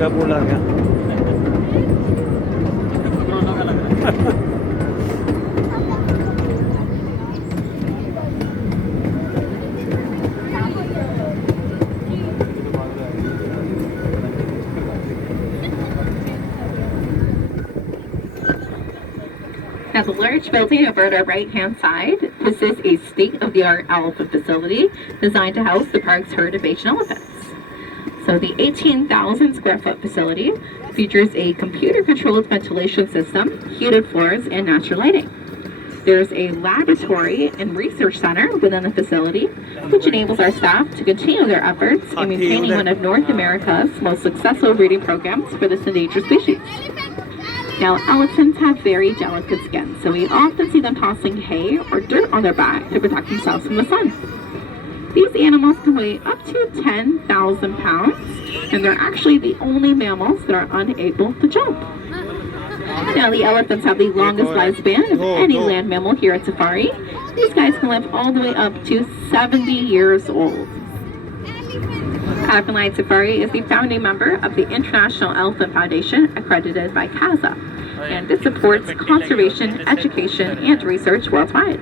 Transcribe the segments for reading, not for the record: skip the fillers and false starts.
का पुल आ गया। Now, the large building over at our right-hand side, this is a state-of-the-art elephant facility designed to house the park's herd of Asian elephants. So the 18,000 square foot facility features a computer-controlled ventilation system, heated floors, and natural lighting. There's a laboratory and research center within the facility, which enables our staff to continue their efforts in maintaining one of North America's most successful breeding programs for this endangered species. Now, elephants have very delicate skin, so we often see them tossing hay or dirt on their back to protect themselves from the sun. These animals can weigh up to 10,000 pounds, and they're actually the only mammals that are unable to jump. Now, the elephants have the longest lifespan of any land mammal here at Safari. These guys can live all the way up to 70 years old. Elephant Light Safari is the founding member of the International Elephant Foundation, accredited by CASA, and it supports conservation, education, and research worldwide.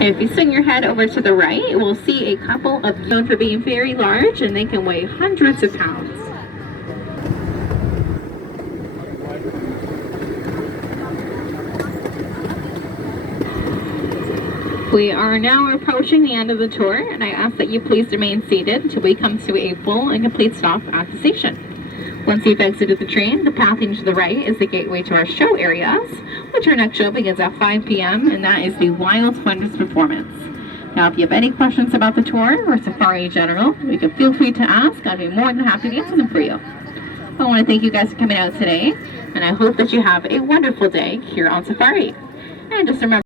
If you swing your head over to the right, we'll see a couple of known for being very large, and they can weigh hundreds of pounds. We are now approaching the end of the tour, and I ask that you please remain seated until we come to a full and complete stop at the station. Once you've exited the train, the pathing to the right is the gateway to our show areas, which our next show begins at 5 p.m., and that is the Wild Wonders performance. Now, if you have any questions about the tour or Safari in general, you can feel free to ask. I'd be more than happy to answer them for you. I want to thank you guys for coming out today, and I hope that you have a wonderful day here on Safari. And just remember,